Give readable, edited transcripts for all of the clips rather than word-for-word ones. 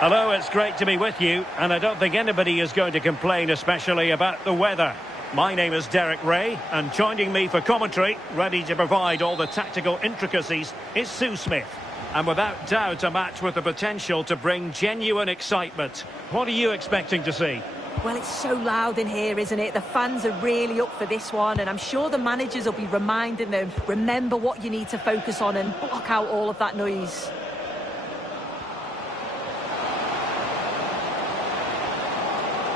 Hello, it's great to be with you, and I don't think anybody is going to complain especially about the weather. My name is Derek Ray, and joining me for commentary, ready to provide all the tactical intricacies, is Sue Smith. And without doubt, a match with the potential to bring genuine excitement. What are you expecting to see? Well, it's so loud in here, isn't it? The fans are really up for this one, and I'm sure the managers will be reminding them, remember what you need to focus on and block out all of that noise.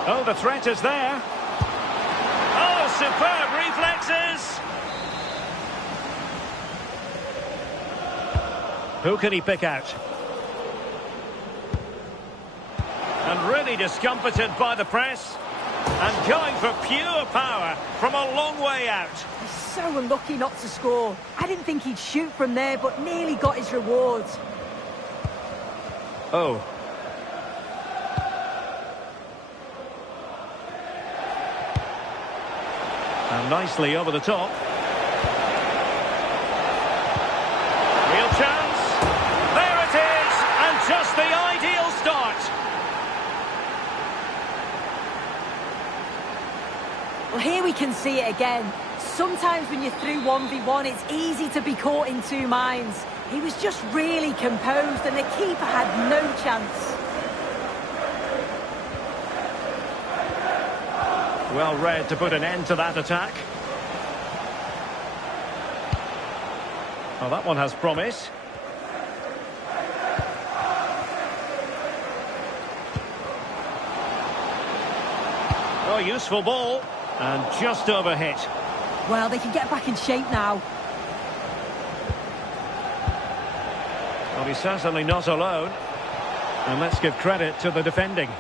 Oh, the threat is there. Oh, superb reflexes. Who can he pick out? And really discomfited by the press. And going for pure power from a long way out. He's so unlucky not to score. I didn't think he'd shoot from there, but nearly got his reward. Oh. And nicely over the top. Real chance. There it is. And just the ideal start. Well, here we can see it again. Sometimes when you're through 1v1, it's easy to be caught in two minds. He was just really composed and the keeper had no chance. Well read to put an end to that attack. Well, that one has promise. Oh, useful ball. And just overhit. Well, they can get back in shape now. Well, he's certainly not alone. And let's give credit to the defending.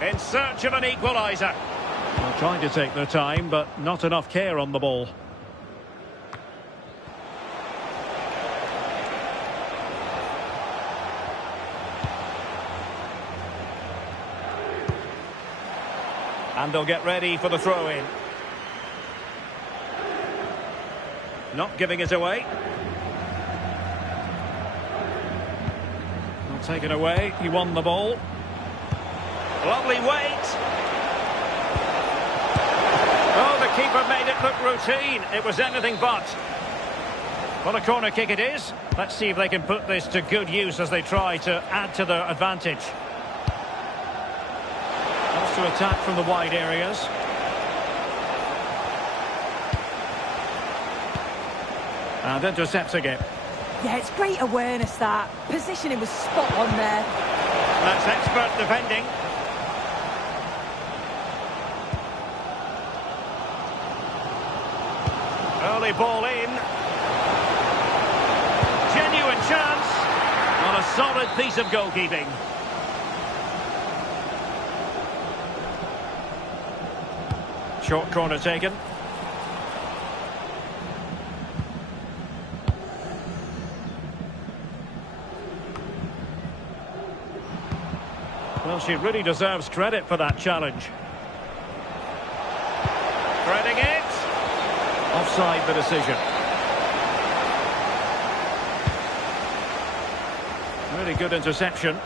In search of an equaliser. Well, trying to take their time, but not enough care on the ball. And they'll get ready for the throw-in. Not giving it away. Well, taken away. He won the ball. Lovely weight. Oh, the keeper made it look routine. It was anything but. Well, a corner kick it is. Let's see if they can put this to good use as they try to add to their advantage. Wants to attack from the wide areas. And intercepts again. Yeah, it's great awareness, that. Positioning was spot on there. That's expert defending. Early ball in. Genuine chance. On a solid piece of goalkeeping. Short corner taken. Well, she really deserves credit for that challenge. Threading it. Offside the decision. Really good interception.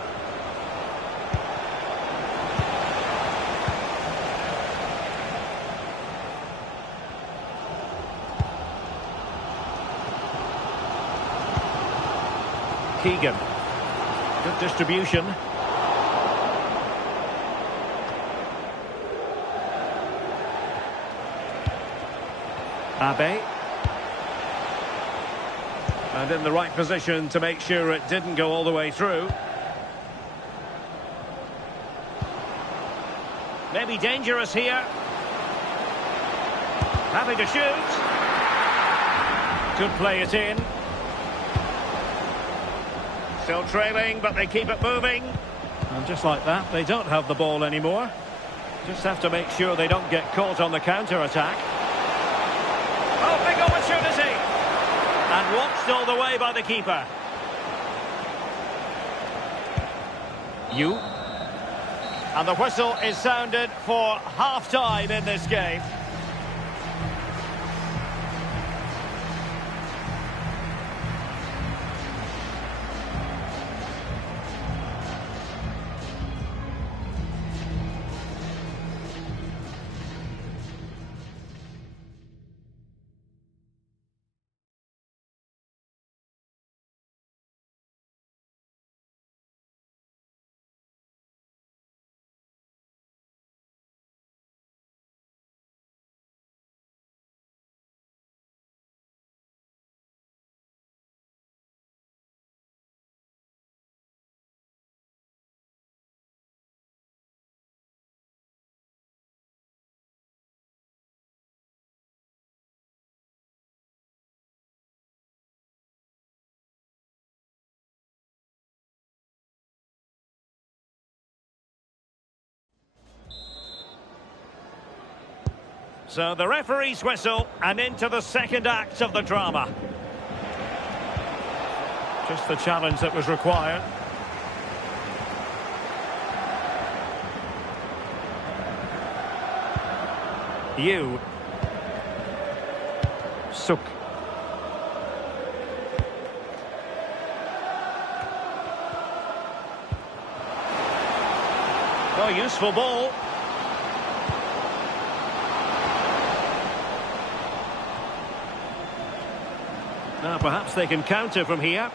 Keegan. Good distribution. Abe. And in the right position to make sure it didn't go all the way through. Maybe dangerous here. Having to shoot. Could play it in. Still trailing, but they keep it moving. And just like that, they don't have the ball anymore. Just have to make sure they don't get caught on the counter-attack. Oh, big opportunity! And watched all the way by the keeper. And the whistle is sounded for half-time in this game. So the referee's whistle, and into the second act of the drama. Just the challenge that was required. Suk. Oh, useful ball. Now perhaps they can counter from here.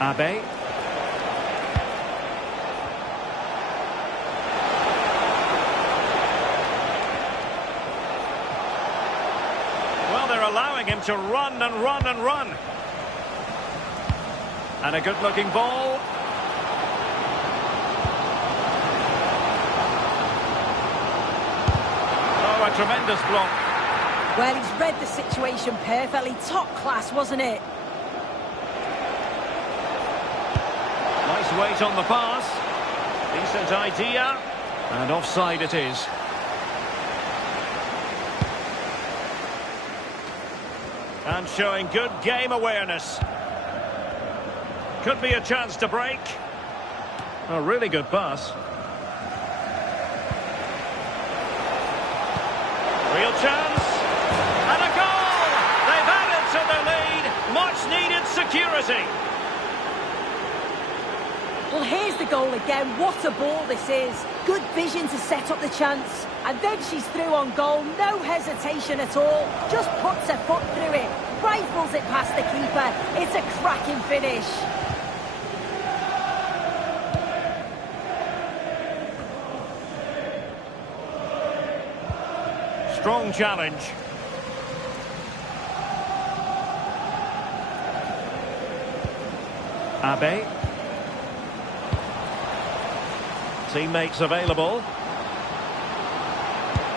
Abe. Well, they're allowing him to run and run and run. And a good-looking ball. Oh, a tremendous block. Well, he's read the situation perfectly. Top class, wasn't it? Nice weight on the pass. Decent idea. And offside it is. And showing good game awareness. Could be a chance to break. A really good pass. Real chance. And a goal! They've added to the lead. Much needed security. Well, here's the goal again. What a ball this is. Good vision to set up the chance. And then she's through on goal. No hesitation at all. Just puts her foot through it. Rifles it past the keeper. It's a cracking finish. Strong challenge. Abe. Teammates available.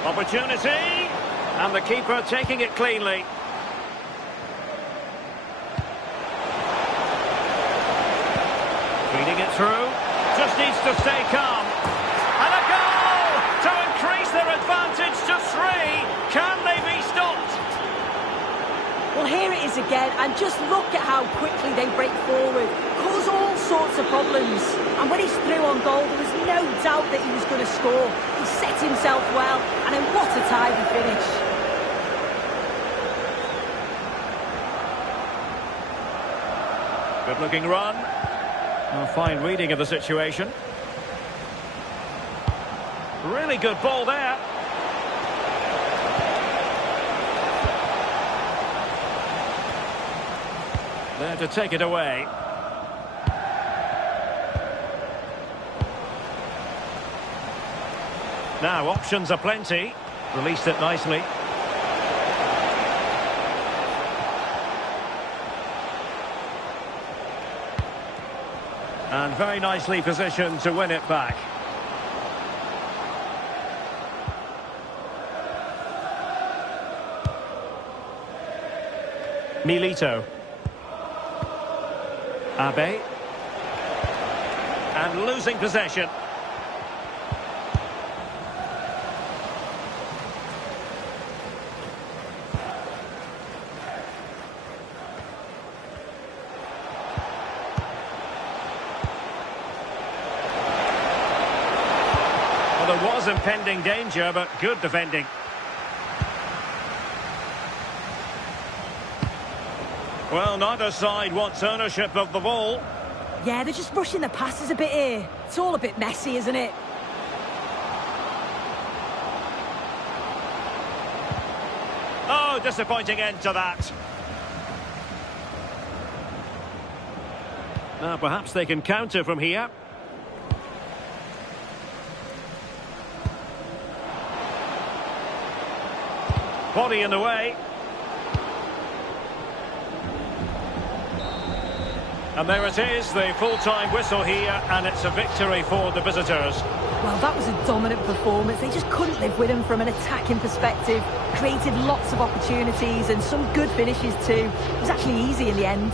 Opportunity. And the keeper taking it cleanly. Feeding it through. Just needs to stay calm. And a goal to increase their advantage to 3. Can they be stopped? Well, here it is again, and just look at how quickly they break forward. Cause all sorts of problems. And when he's through on goal, there was no doubt that he was going to score. He set himself well, and then what a tidy finish. Good looking run. A fine reading of the situation. Really good ball there. There to take it away. Now options are plenty. Released it nicely. And very nicely positioned to win it back. Milito. Abe. And losing possession. was impending danger, but good defending. Well, neither side wants ownership of the ball. Yeah, they're just rushing the passes a bit here. It's all a bit messy, isn't it? Oh, disappointing end to that. Now, perhaps they can counter from here. Body in the way. And there it is, the full-time whistle here, and it's a victory for the visitors. Well, that was a dominant performance. They just couldn't live with him from an attacking perspective. Created lots of opportunities and some good finishes too. It was actually easy in the end.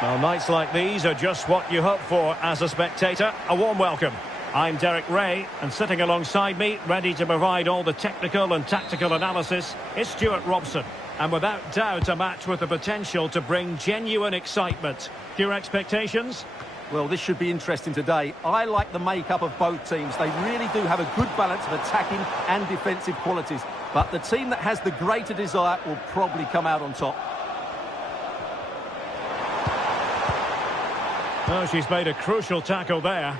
Well, nights like these are just what you hope for as a spectator. A warm welcome. I'm Derek Ray, and sitting alongside me, ready to provide all the technical and tactical analysis, is Stuart Robson. And without doubt, a match with the potential to bring genuine excitement. Your expectations? Well, this should be interesting today. I like the makeup of both teams. They really do have a good balance of attacking and defensive qualities. But the team that has the greater desire will probably come out on top. Oh, she's made a crucial tackle there.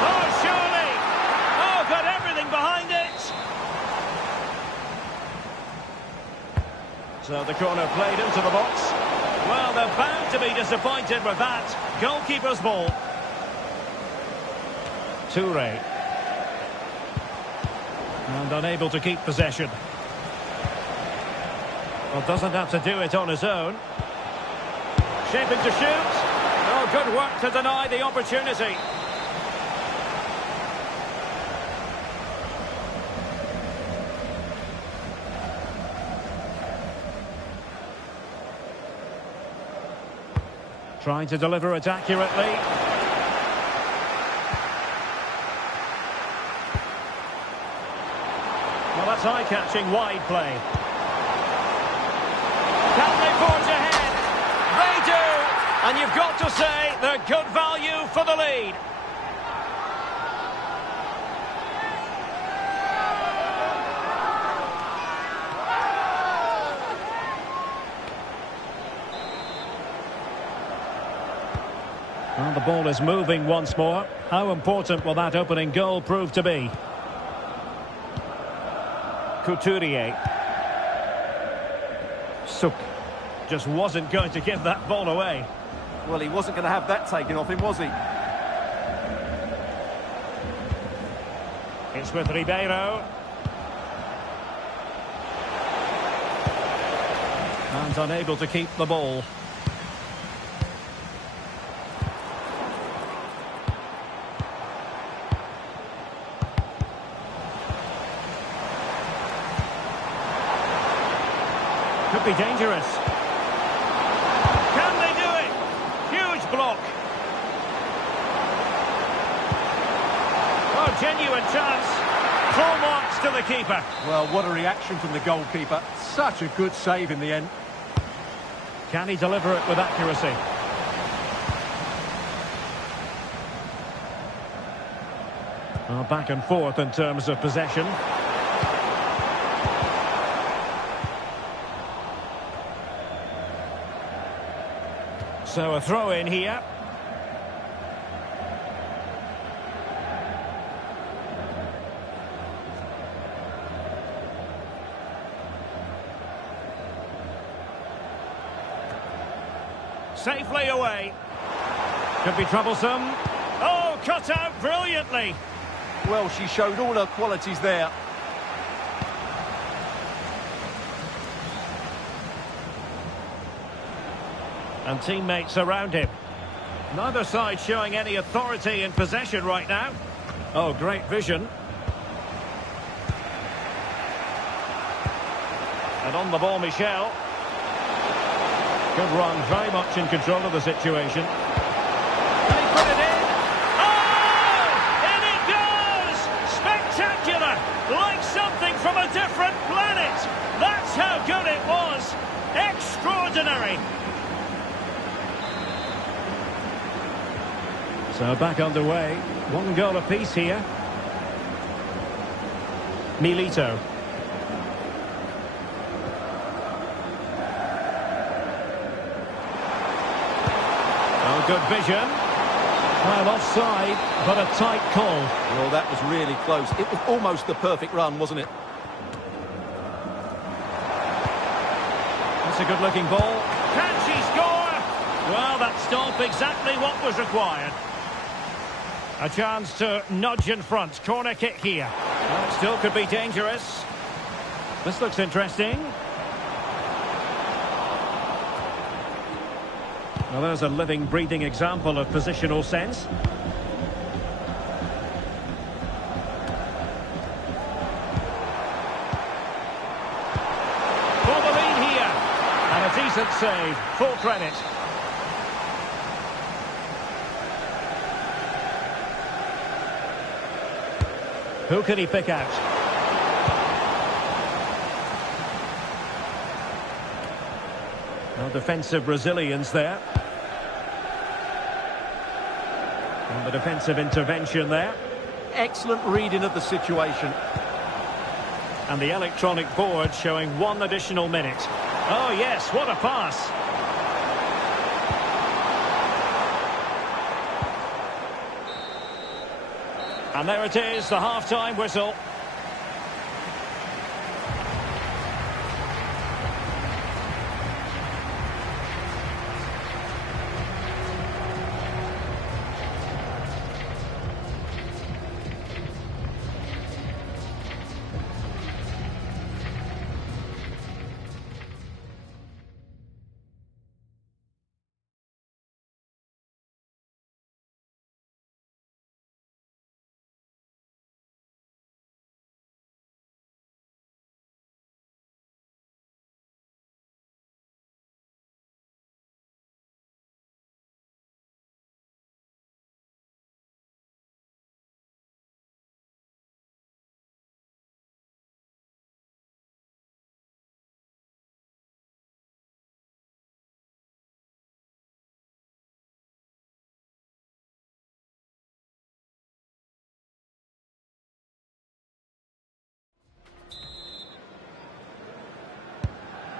Oh, surely! Oh, got everything behind it! So the corner played into the box. Well, they're bound to be disappointed with that. Goalkeeper's ball. Toure. And unable to keep possession. Well, doesn't have to do it on his own. Shaping to shoot. Oh, good work to deny the opportunity. Trying to deliver it accurately. eye-catching wide play. Can they forge ahead? They do! And you've got to say they're good value for the lead. Well, the ball is moving once more. How important will that opening goal prove to be? Couturier. Suk just wasn't going to give that ball away. Well, he wasn't going to have that taken off him, was he? It's with Ribeiro. And unable to keep the ball. Could be dangerous. Can they do it? Huge block. Oh, genuine chance. Full marks to the keeper. Well, what a reaction from the goalkeeper. Such a good save in the end. Can he deliver it with accuracy? Well, back and forth in terms of possession. So a throw in here. Safely away. Could be troublesome. Oh, cut out brilliantly. Well, she showed all her qualities there. And teammates around him. Neither side showing any authority in possession right now. Oh, great vision. And on the ball, Michel. Good run, very much in control of the situation. And he put it in. Oh! In it goes! Spectacular! Like something from a different planet! That's how good it was! Extraordinary! So back underway. One goal apiece here. Milito. Oh, good vision. Well, offside, but a tight call. Well, that was really close. It was almost the perfect run, wasn't it? That's a good-looking ball. Can she score? Well, that stopped exactly what was required. A chance to nudge in front. Corner kick here. Well, still could be dangerous. This looks interesting. Well, there's a living, breathing example of positional sense. For the lead here. And a decent save. Full credit. Who can he pick out? Well, defensive resilience there. And the defensive intervention there. Excellent reading of the situation. And the electronic board showing 1 additional minute. Oh, yes, what a pass. And there it is, the half-time whistle.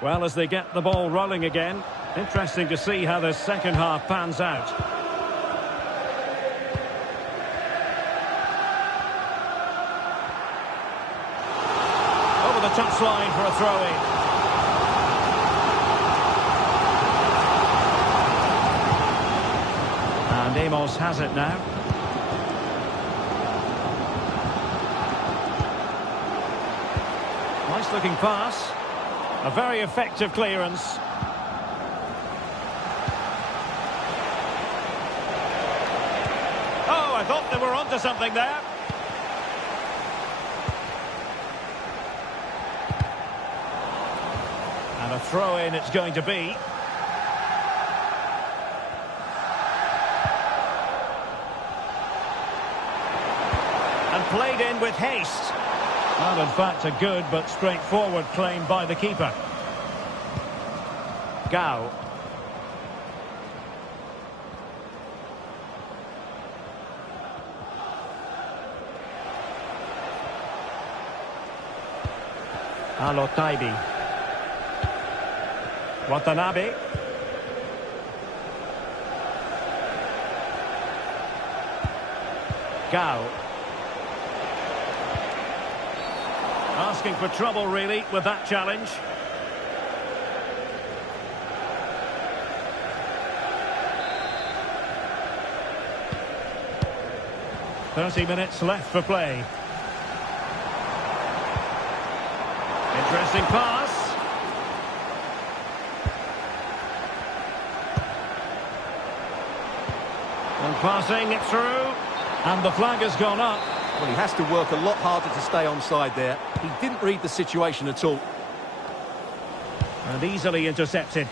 Well, as they get the ball rolling again, interesting to see how the second half pans out. Over the touchline for a throw-in. And Amos has it now. Nice looking pass. A very effective clearance. Oh, I thought they were onto something there. And a throw-in it's going to be. And played in with haste. Well, in fact, a good but straightforward claim by the keeper. Gao. Alotaibi. Watanabe. Gao. Asking for trouble, really, with that challenge. "30 minutes left for play. Interesting pass. And passing it through. And the flag has gone up. Well, he has to work a lot harder to stay onside there. He didn't read the situation at all. And easily intercepted.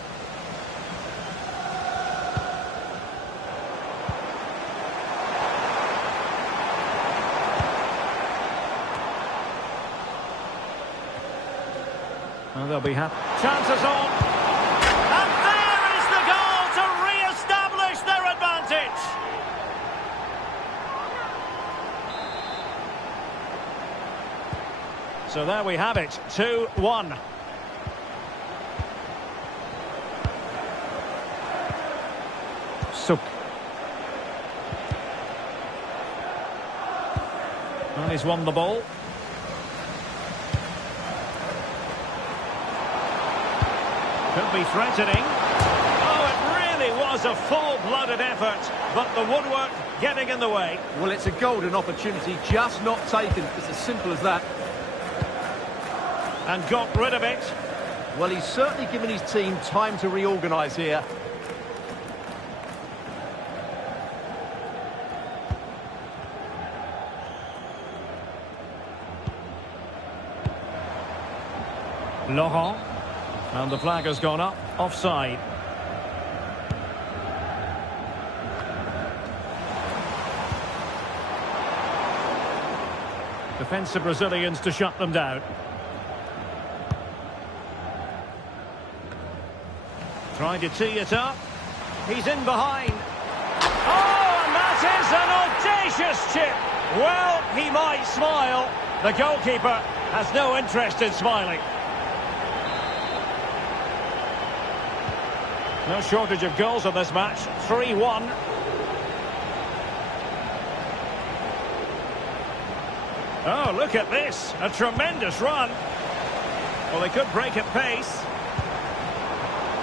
Well, they'll be happy. Chances on. And there is the goal to re-establish their advantage. So there we have it, 2-1. Suk. Well, he's won the ball. Could be threatening. Oh, it really was a full-blooded effort, but the woodwork getting in the way. Well, it's a golden opportunity, just not taken. It's as simple as that. And got rid of it. Well, he's certainly given his team time to reorganise here. Laurent. And the flag has gone up. Offside. Defensive Brazilians to shut them down. Trying to tee it up. He's in behind. Oh, and that is an audacious chip. Well, he might smile. The goalkeeper has no interest in smiling. No shortage of goals in this match. 3-1. Oh, look at this. A tremendous run. Well, they could break at pace.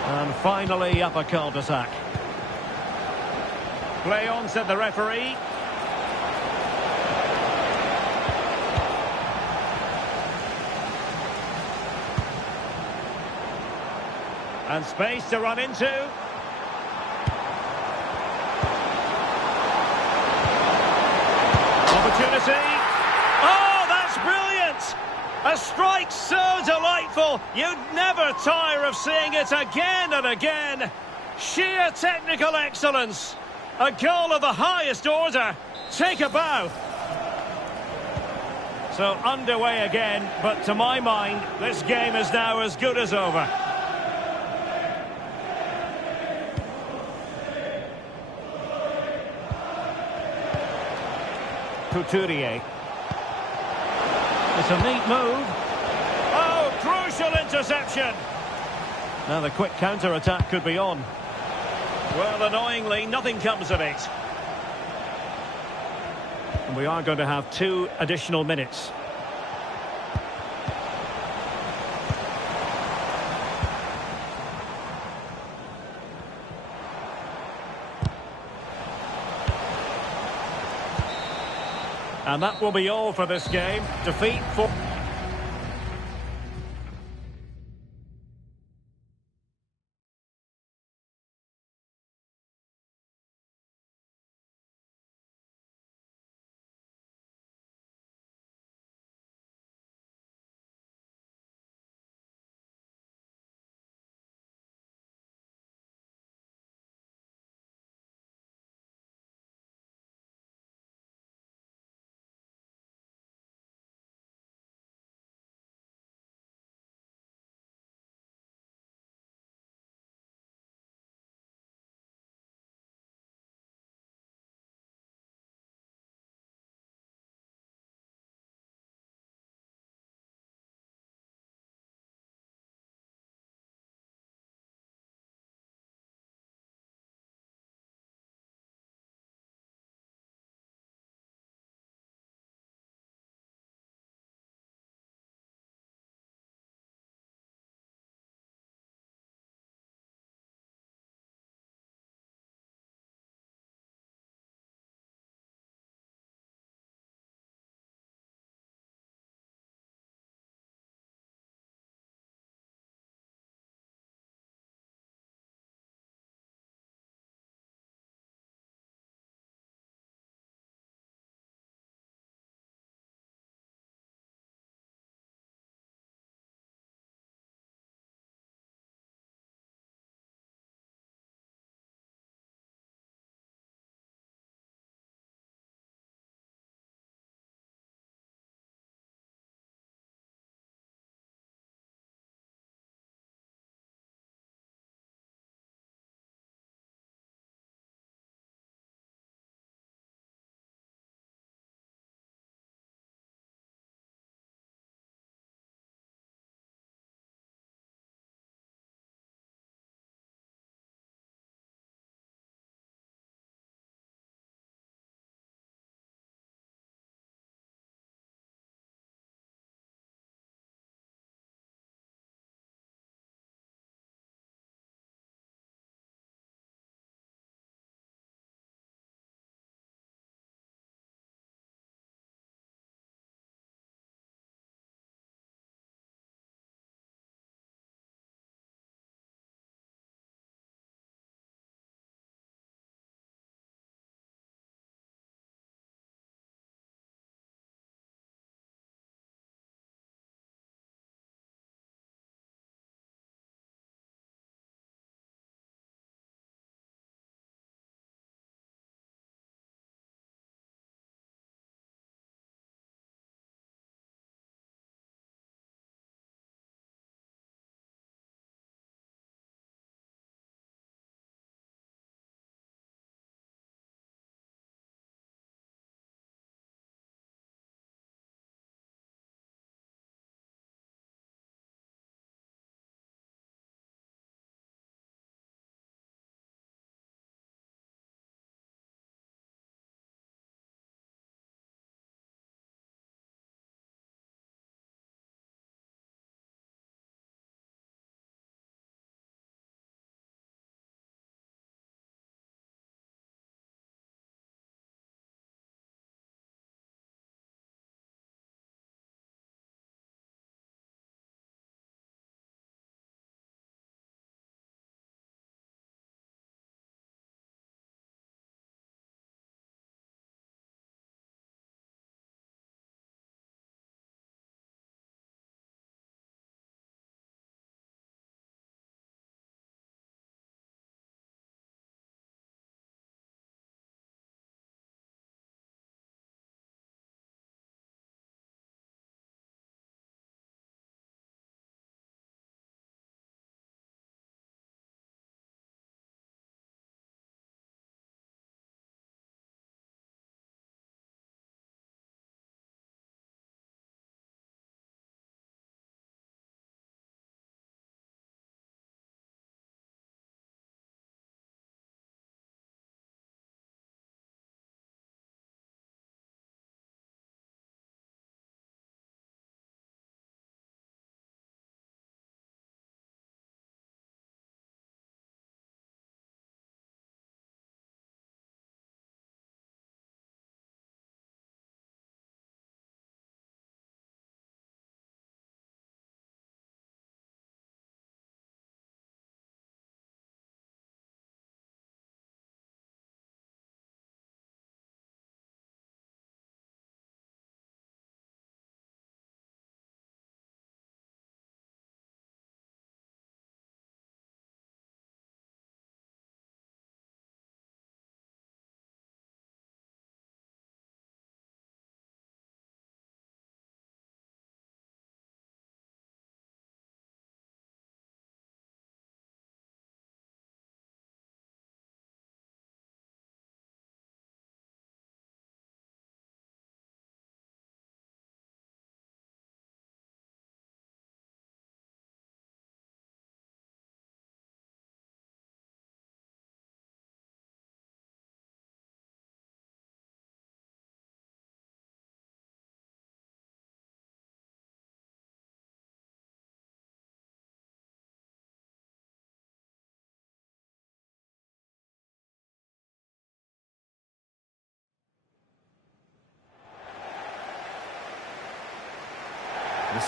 And finally up a cul-de-sac. Play on, said the referee. And space to run into. Opportunity. Oh, that's brilliant! A strike so delightful, you'd never tire of seeing it again and again. Sheer technical excellence. A goal of the highest order. Take a bow. So underway again, but to my mind, this game is now as good as over. Couturier. It's a neat move. Oh, crucial interception. Now the quick counter-attack could be on. Well, annoyingly, nothing comes of it. And we are going to have 2 additional minutes. And that will be all for this game. Defeat for...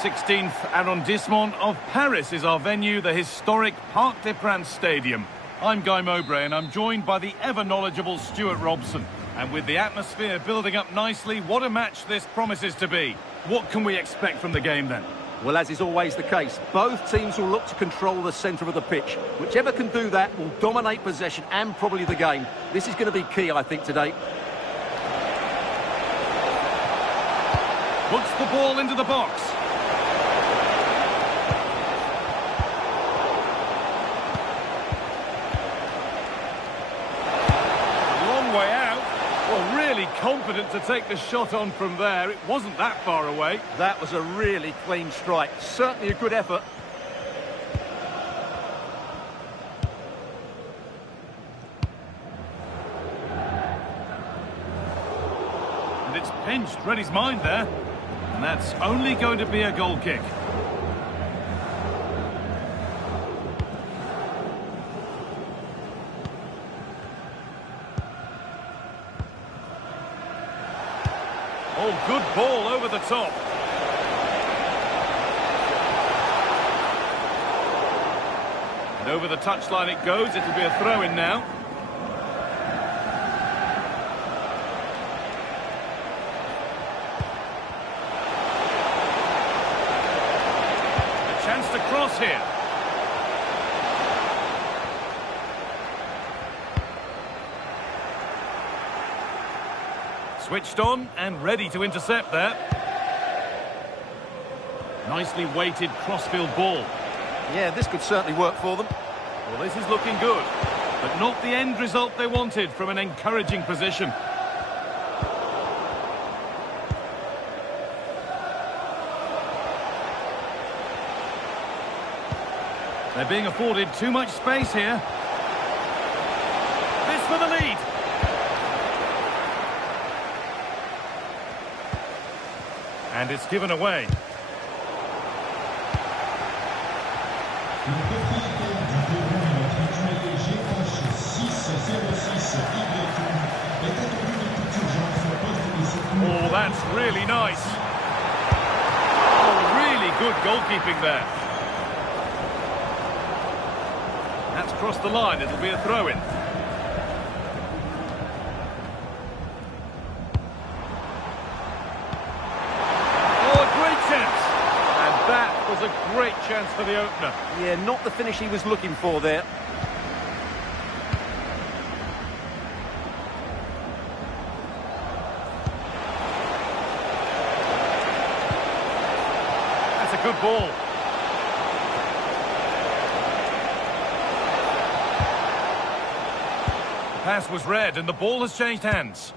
16th arrondissement of Paris is our venue, the historic Parc des Princes Stadium. I'm Guy Mowbray and I'm joined by the ever-knowledgeable Stuart Robson. And with the atmosphere building up nicely, what a match this promises to be. What can we expect from the game then? Well, as is always the case, both teams will look to control the centre of the pitch. Whichever can do that will dominate possession and probably the game. This is going to be key, I think, today. Puts the ball into the box. Long way out. Well, really confident to take the shot on from there. It wasn't that far away. That was a really clean strike. Certainly a good effort. And it's pinched. Read his mind there. And that's only going to be a goal kick. Oh, good ball over the top. And over the touchline it goes. It'll be a throw-in now. A chance to cross here. Switched on and ready to intercept there. Nicely weighted crossfield ball. Yeah, this could certainly work for them. Well, this is looking good, but not the end result they wanted from an encouraging position. They're being afforded too much space here. This for the lead. And it's given away. Oh, that's really nice. Oh, really good goalkeeping there. That's crossed the line. It'll be a throw-in. Was a great chance for the opener. Yeah, not the finish he was looking for there. That's a good ball. The pass was read and the ball has changed hands.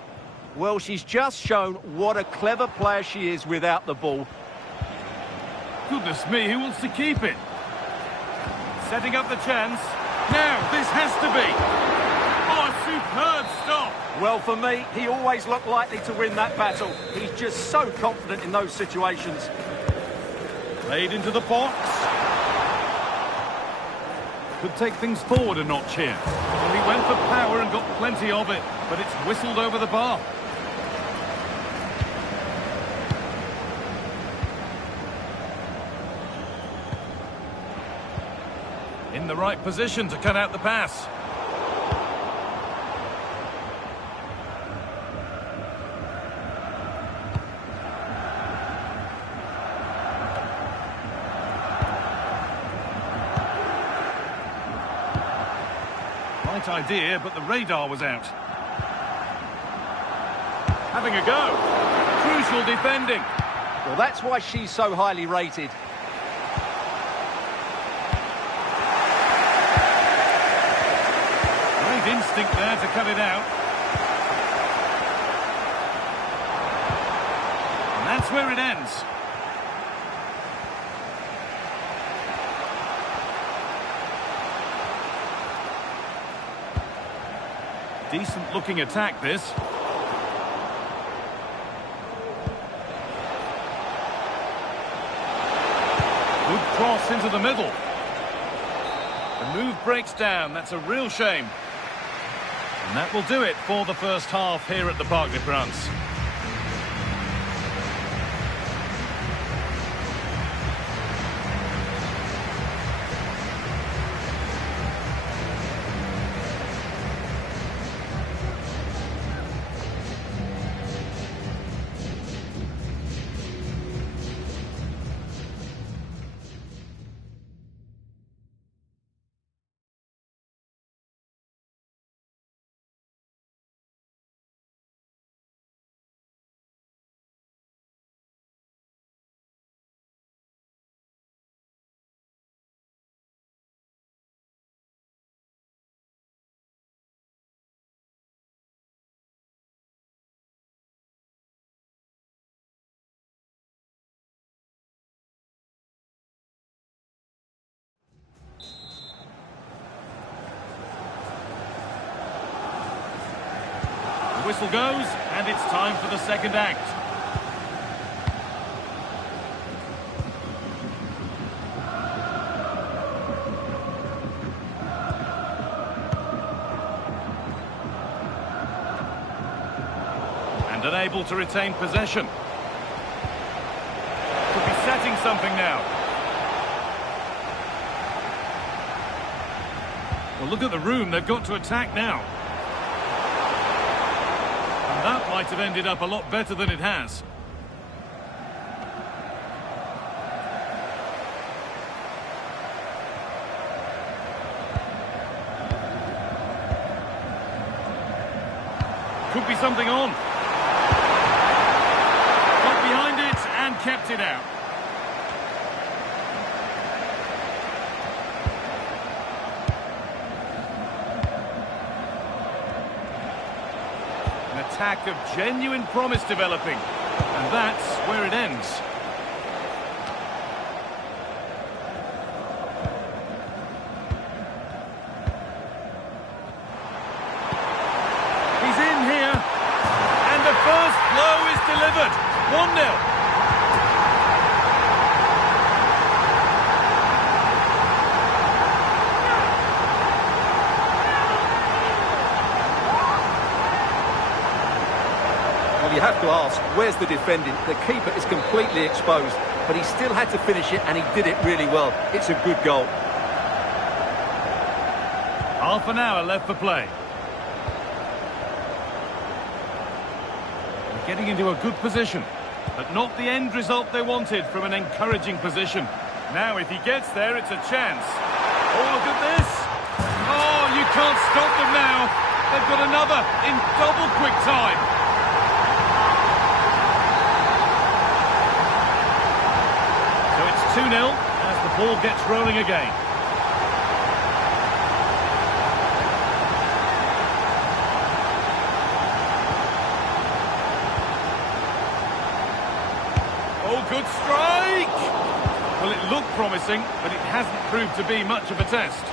Well, she's just shown what a clever player she is without the ball. Goodness me, who wants to keep it? Setting up the chance. Now, this has to be. Oh, a superb stop. Well, for me, he always looked likely to win that battle. He's just so confident in those situations. Played into the box. Could take things forward a notch here. Well, he went for power and got plenty of it, but it's whistled over the bar. In the right position to cut out the pass. Right idea, but the radar was out. Having a go. Crucial defending. Well, that's why she's so highly rated. Instinct there to cut it out. And that's where it ends. Decent looking attack, this. Good cross into the middle. The move breaks down. That's a real shame. And that will do it for the first half here at the Parc des Princes. whistle goes, and it's time for the second act. And unable to retain possession. Could be setting something now. Well, look at the room they've got to attack now. And that might have ended up a lot better than it has. Could be something on. Got behind it and kept it out. An attack of genuine promise developing. And that's where it ends. He's in here. And the first blow is delivered. 1-0. Well, you have to ask, where's the defending? The keeper is completely exposed, but he still had to finish it, and he did it really well. It's a good goal. Half an hour left for play. They're getting into a good position, but not the end result they wanted from an encouraging position. Now, if he gets there, it's a chance. Oh, look at this. Oh, you can't stop them now. They've got another in double quick time. So it's 2-0 as the ball gets rolling again. Oh, good strike! Well, it looked promising, but it hasn't proved to be much of a test.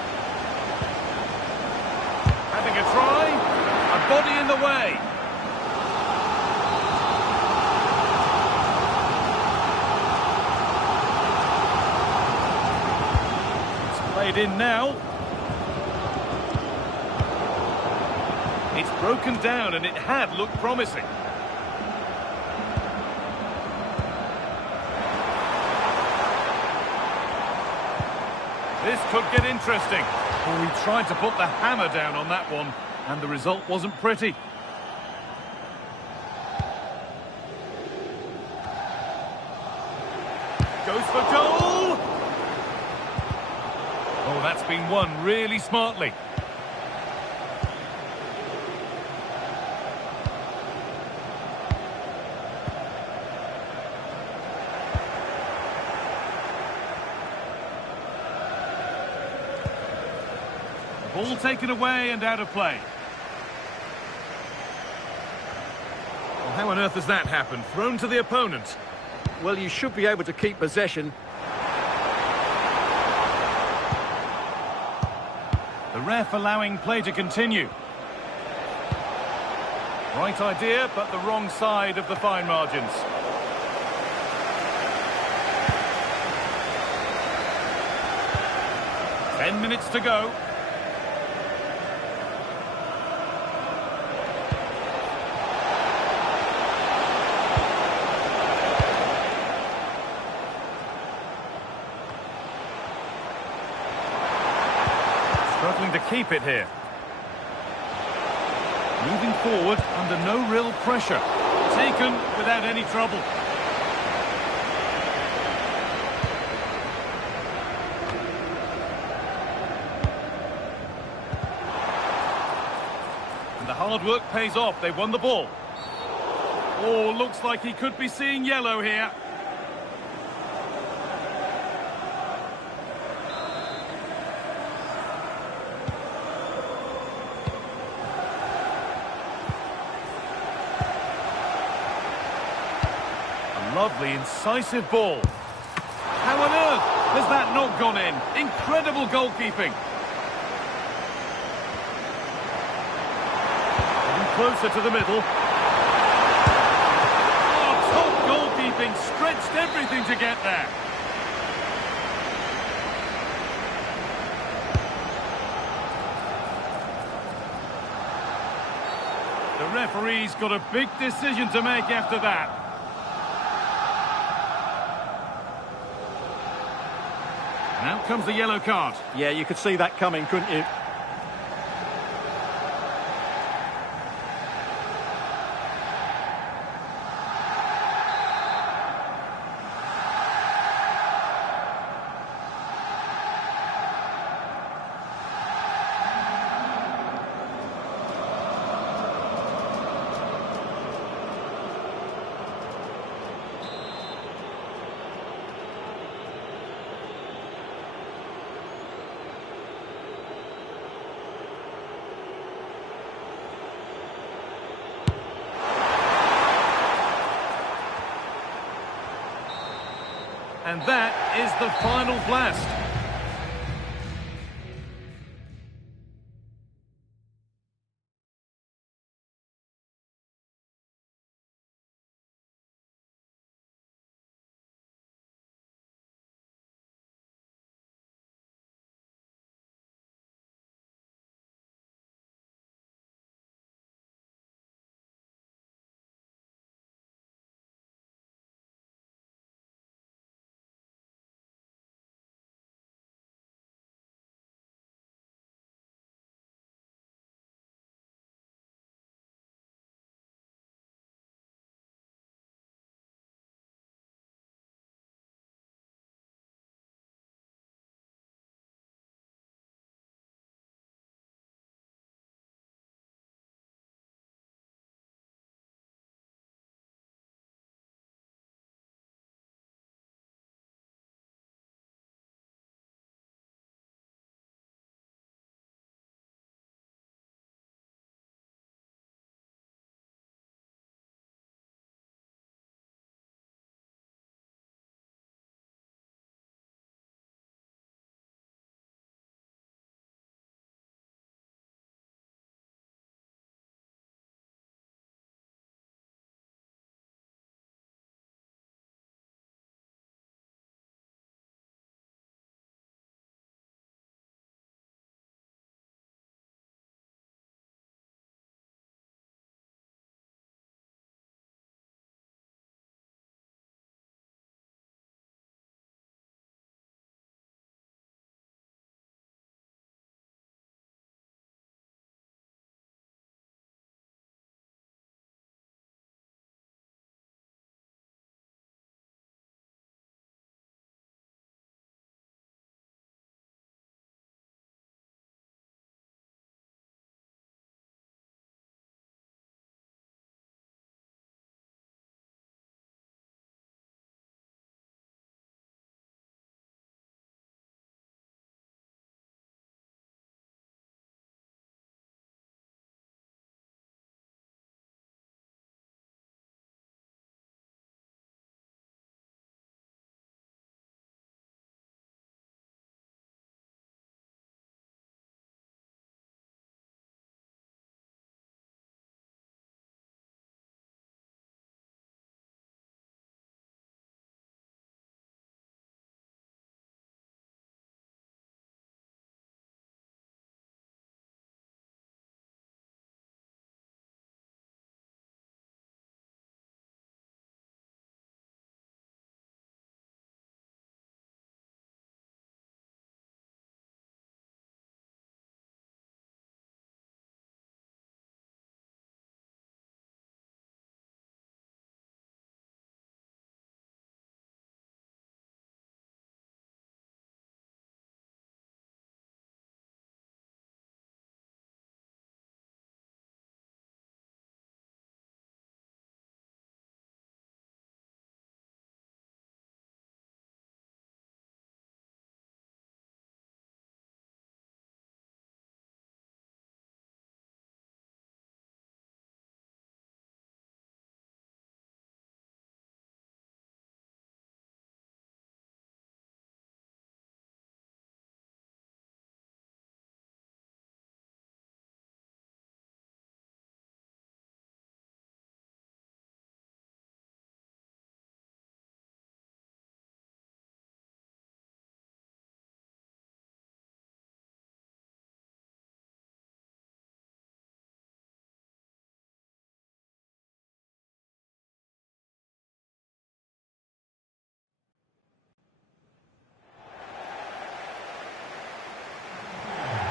Having a try, a body in the way. It's played in now. It's broken down, and it had looked promising. This could get interesting. Oh, he tried to put the hammer down on that one, and the result wasn't pretty. Goes for goal! Oh, that's been won really smartly. Ball taken away and out of play. Well, how on earth has that happened? Thrown to the opponent. Well, you should be able to keep possession. The ref allowing play to continue. Right idea, but the wrong side of the fine margins. Ten minutes to go. Struggling to keep it here. Moving forward under no real pressure. Taken without any trouble. And the hard work pays off. They've won the ball. Oh, looks like he could be seeing yellow here. Lovely, incisive ball. How on earth has that not gone in? Incredible goalkeeping. closer to the middle. Oh, top goalkeeping, stretched everything to get there. The referee's got a big decision to make after that. And out comes the yellow card. Yeah, you could see that coming, couldn't you? And that is the final blast.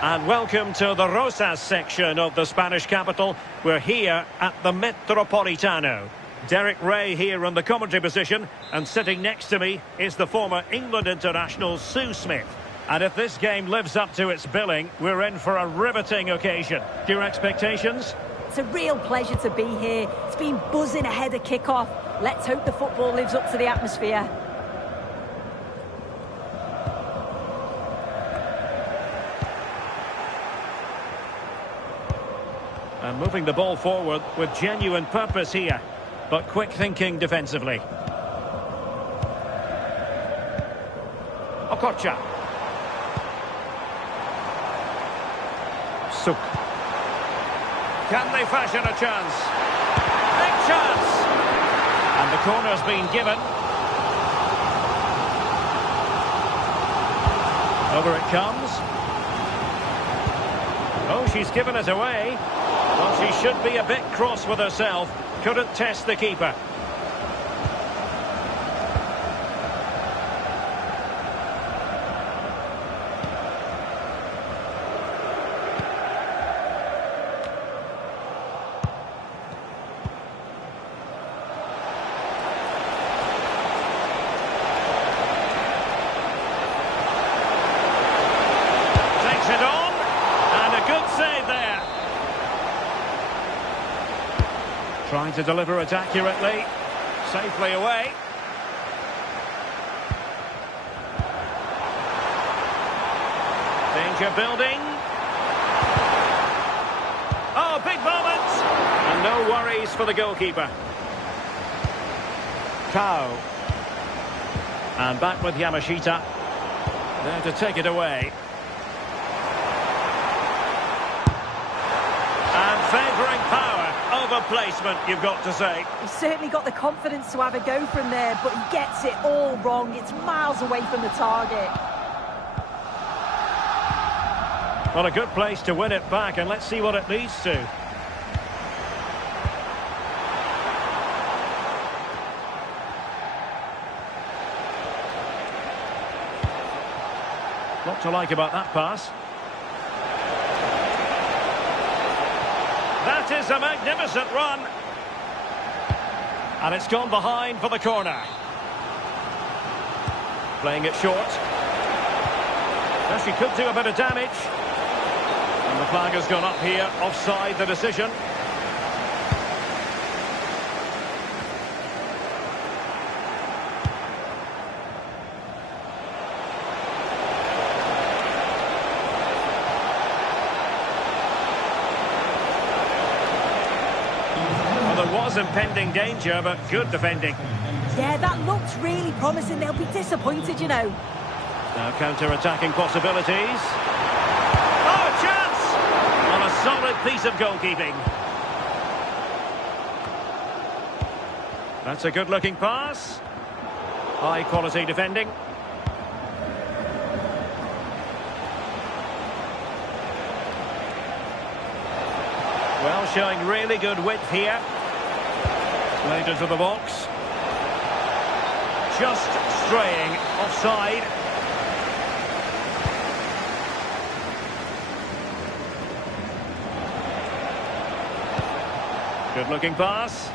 And welcome to the Rosas section of the Spanish capital. We're here at the Metropolitano. Derek Ray here in the commentary position, and sitting next to me is the former England international Sue Smith. And if this game lives up to its billing, we're in for a riveting occasion. Your expectations? It's a real pleasure to be here. It's been buzzing ahead of kick-off. Let's hope the football lives up to the atmosphere. And moving the ball forward with genuine purpose here, but quick thinking defensively. Okocha. Suk. Can they fashion a chance? Big chance! And the corner's been given. Over it comes. Oh, she's given it away. Well, she should be a bit cross with herself. Couldn't test the keeper. Takes it on. And a good save there. Trying to deliver it accurately. Safely away. Danger building. Oh, big moment. And no worries for the goalkeeper. Kao. And back with Yamashita. There to take it away. And favouring power. Over placement, you've got to say. He's certainly got the confidence to have a go from there, but he gets it all wrong. It's miles away from the target. Well, a good place to win it back, and let's see what it leads to. Lot to like about that pass. That is a magnificent run. And it's gone behind for the corner. Playing it short. Well, she could do a bit of damage. And the flag has gone up here. Offside the decision. Was impending danger, but good defending. Yeah, that looked really promising. They'll be disappointed, you know. Now counter-attacking possibilities. Oh, a chance! On a solid piece of goalkeeping. That's a good-looking pass. High-quality defending. Well, showing really good width here. Played into the box. Just straying offside. Good looking pass.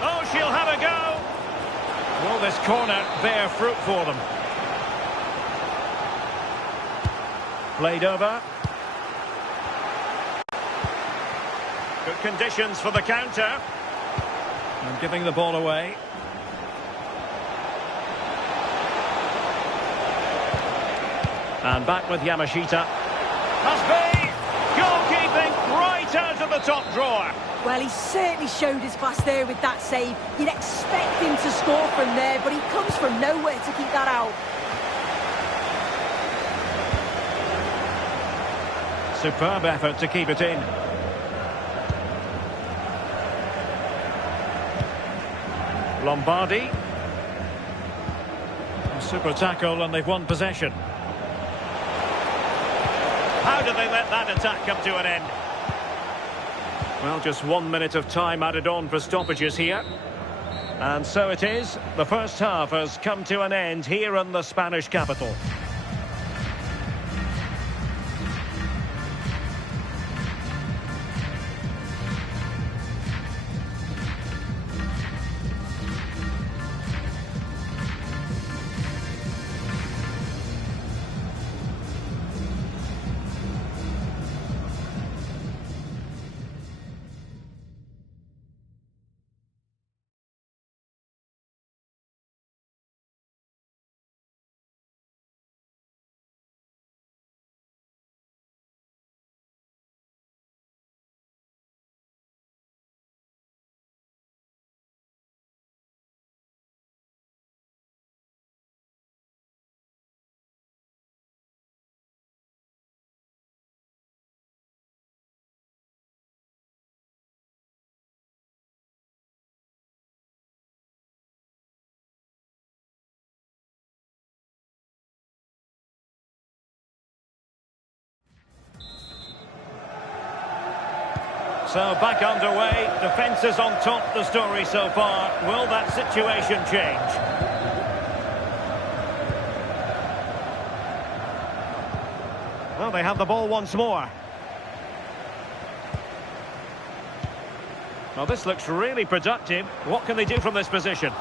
Oh, she'll have a go. Will this corner bear fruit for them? Played over. Good conditions for the counter. And giving the ball away. And back with Yamashita. Must be! Goalkeeping right out of the top drawer. Well, he certainly showed his class there with that save. You'd expect him to score from there, but he comes from nowhere to keep that out. Superb effort to keep it in. Lombardi. Super tackle, and they've won possession. How did they let that attack come to an end? Well, just 1 minute of time added on for stoppages here. And so it is. The first half has come to an end here in the Spanish capital. So back underway, defence is on top, the story so far. Will that situation change? Well, they have the ball once more. Well, this looks really productive. What can they do from this position?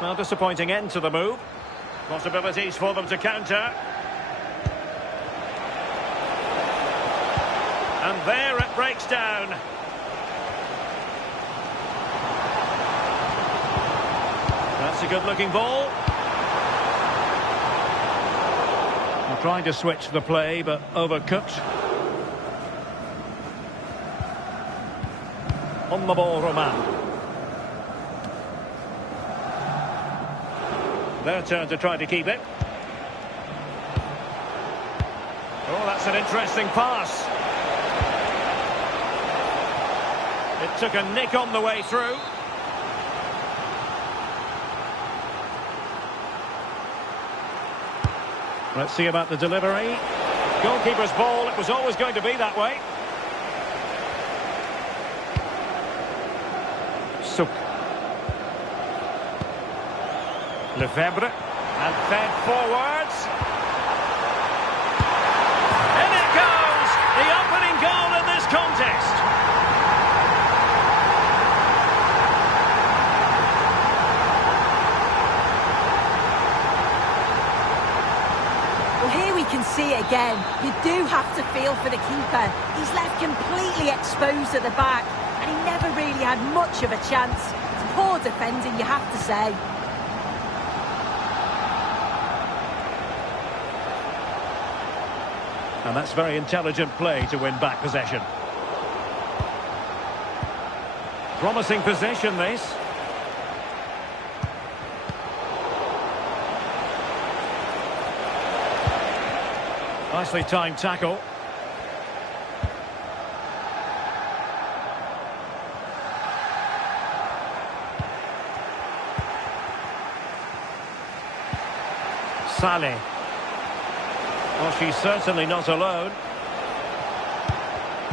Well, disappointing end to the move. Possibilities for them to counter. And there it breaks down. That's a good-looking ball. They're trying to switch the play, but overcooked. On the ball, Roman. Their turn to try to keep it. Oh, that's an interesting pass. It took a nick on the way through. Let's see about the delivery. Goalkeeper's ball, it was always going to be that way. Souk. Lefebvre. And fed forwards. In it goes! The opening goal in this contest. Well, here we can see it again. You do have to feel for the keeper. He's left completely exposed at the back, and he never really had much of a chance. It's poor defending, you have to say. And that's very intelligent play to win back possession. Promising possession, this. Nicely timed tackle. Saleh. Well, she's certainly not alone.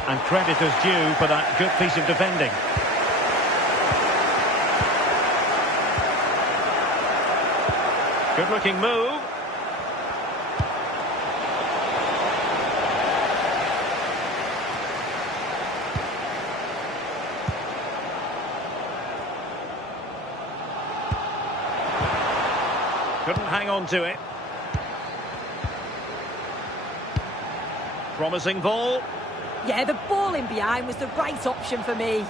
And credit is due for that good piece of defending. Good-looking move. Couldn't hang on to it. Promising ball. Yeah, the ball in behind was the right option for me.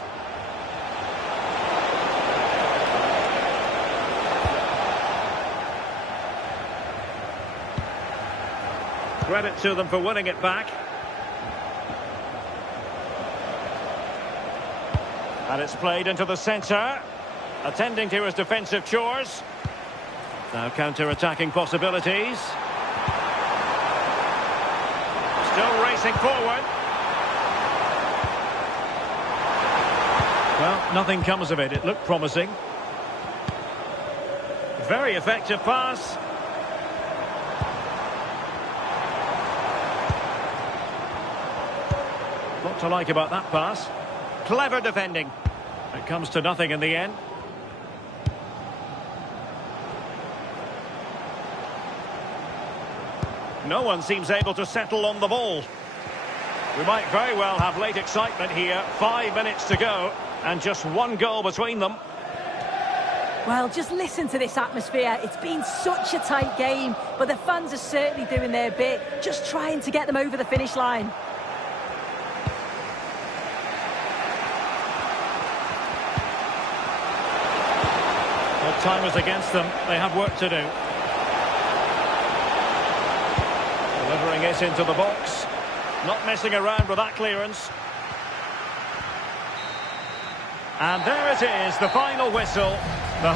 Credit to them for winning it back. And it's played into the centre. Attending to his defensive chores. Now counter-attacking possibilities. Still racing forward. Well, nothing comes of it. It looked promising. Very effective pass. What to like about that pass. Clever defending. It comes to nothing in the end. No one seems able to settle on the ball. We might very well have late excitement here. 5 minutes to go and just one goal between them. Well, just listen to this atmosphere. It's been such a tight game, but the fans are certainly doing their bit, just trying to get them over the finish line. Well, time is against them. They have work to do. Delivering it into the box. Not messing around with that clearance. And there it is, the final whistle. The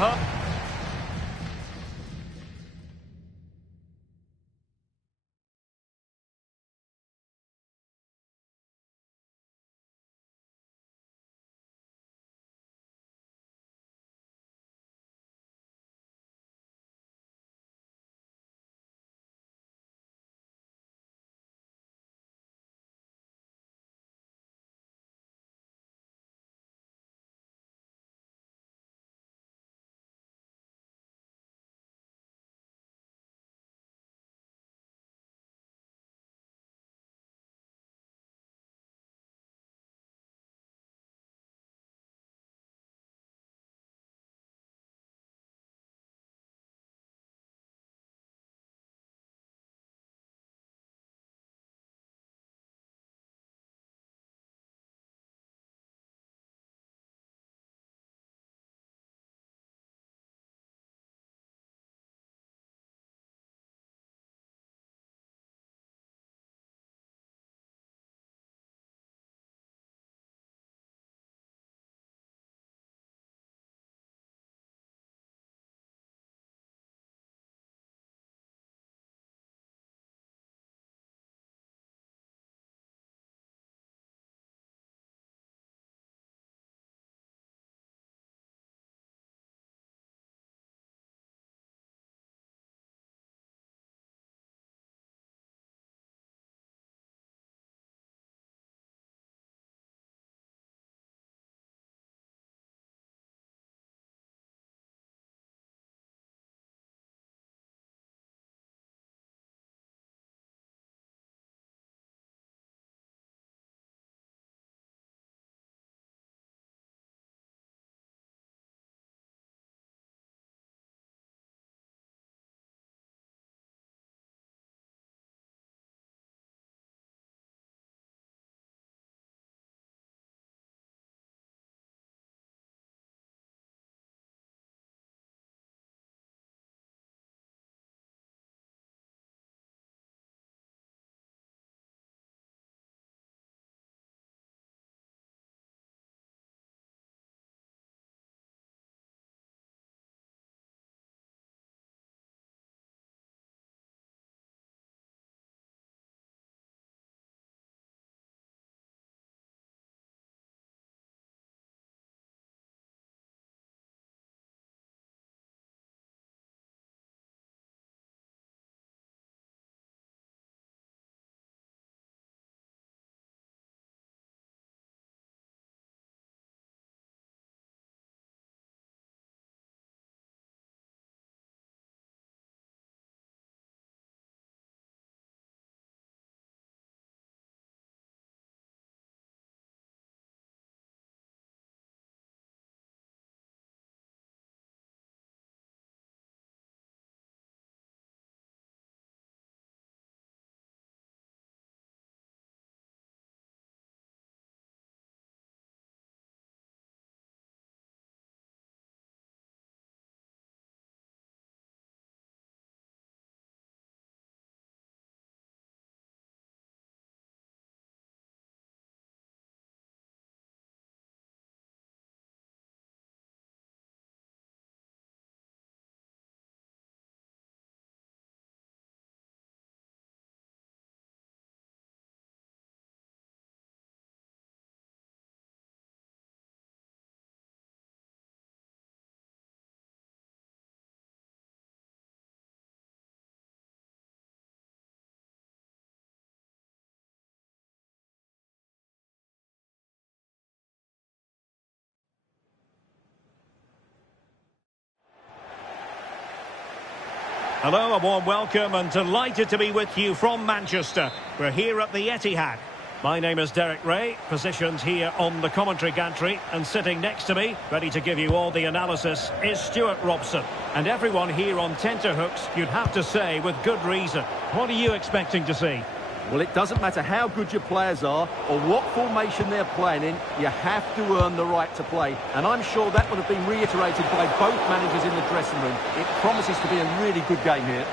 Hello, a warm welcome and delighted to be with you from Manchester. We're here at the Etihad. My name is Derek Ray, positioned here on the commentary gantry, and sitting next to me, ready to give you all the analysis, is Stuart Robson. And everyone here on tenterhooks, you'd have to say, with good reason. What are you expecting to see? Well, it doesn't matter how good your players are or what formation they're playing in, you have to earn the right to play. And I'm sure that would have been reiterated by both managers in the dressing room. It promises to be a really good game here.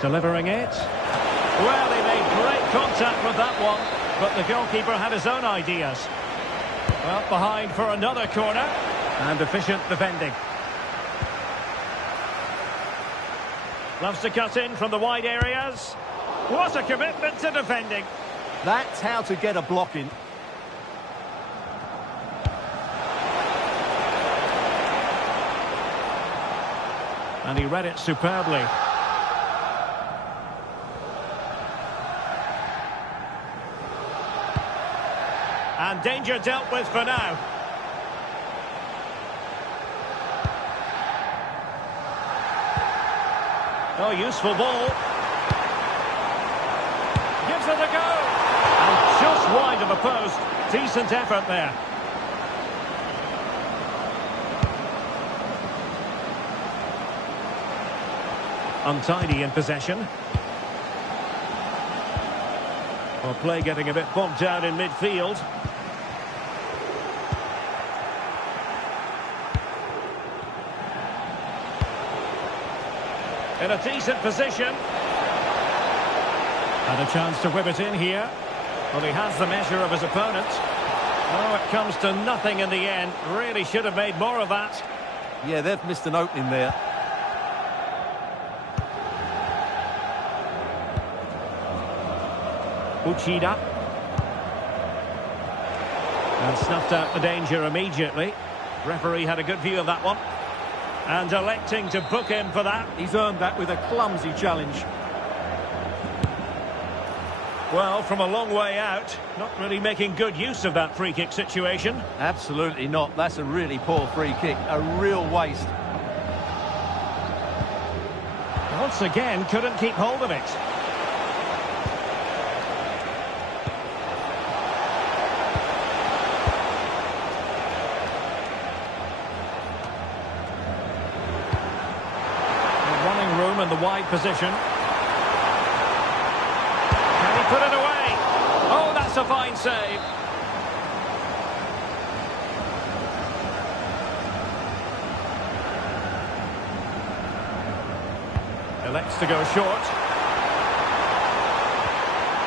Delivering it. Well, he made great contact with that one, but the goalkeeper had his own ideas. Well, behind for another corner, and efficient defending. Loves to cut in from the wide areas. What a commitment to defending. That's how to get a block in. And he read it superbly. And danger dealt with for now. Oh, useful ball. Gives it a go. And just wide of the post. Decent effort there. Untidy in possession. Well, play getting a bit bogged down in midfield. In a decent position. And a chance to whip it in here. Well, he has the measure of his opponent. Oh, it comes to nothing in the end. Really should have made more of that. Yeah, they've missed an opening there. Uchida. And snuffed out the danger immediately. Referee had a good view of that one. And electing to book him for that. He's earned that with a clumsy challenge. Well, from a long way out, not really making good use of that free kick situation. Absolutely not. That's a really poor free kick. A real waste. Once again, couldn't keep hold of it. Running room in the wide position. Can he put it away? Oh, that's a fine save. Elects to go short.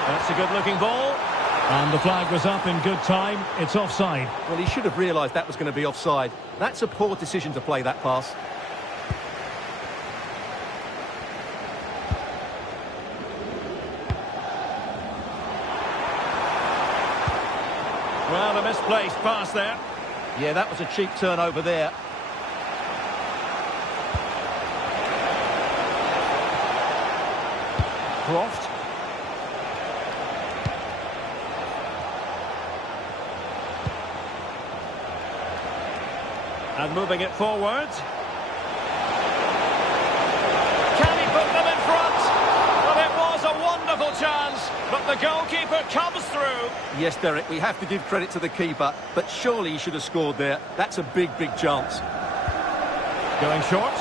That's a good-looking ball. And the flag was up in good time. It's offside. Well, he should have realised that was going to be offside. That's a poor decision to play that pass. Well, a misplaced pass there. Yeah, that was a cheap turnover there. Croft. And moving it forward. Can he put them in front? Well, it was a wonderful chance, but the goalkeeper comes through. Yes, Derek, we have to give credit to the keeper, but surely he should have scored there. That's a big, big chance. Going short.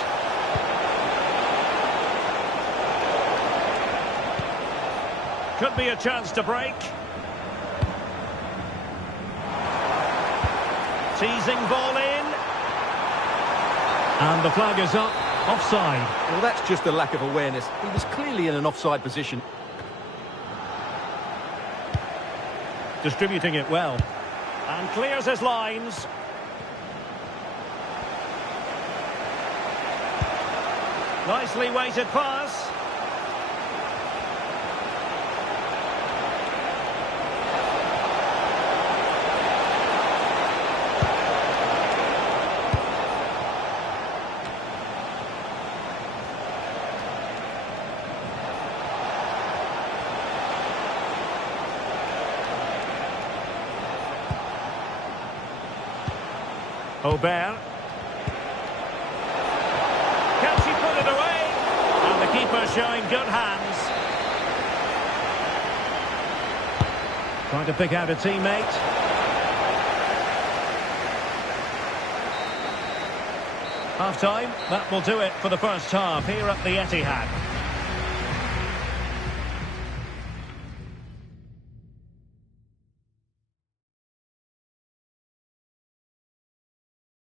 Could be a chance to break. Teasing ball in. And the flag is up. Offside. Well, that's just a lack of awareness. He was clearly in an offside position. Distributing it well. And clears his lines. Nicely weighted pass. Aubert. keeper showing good hands. Trying to pick out a teammate. Half-time, that will do it for the first half here at the Etihad.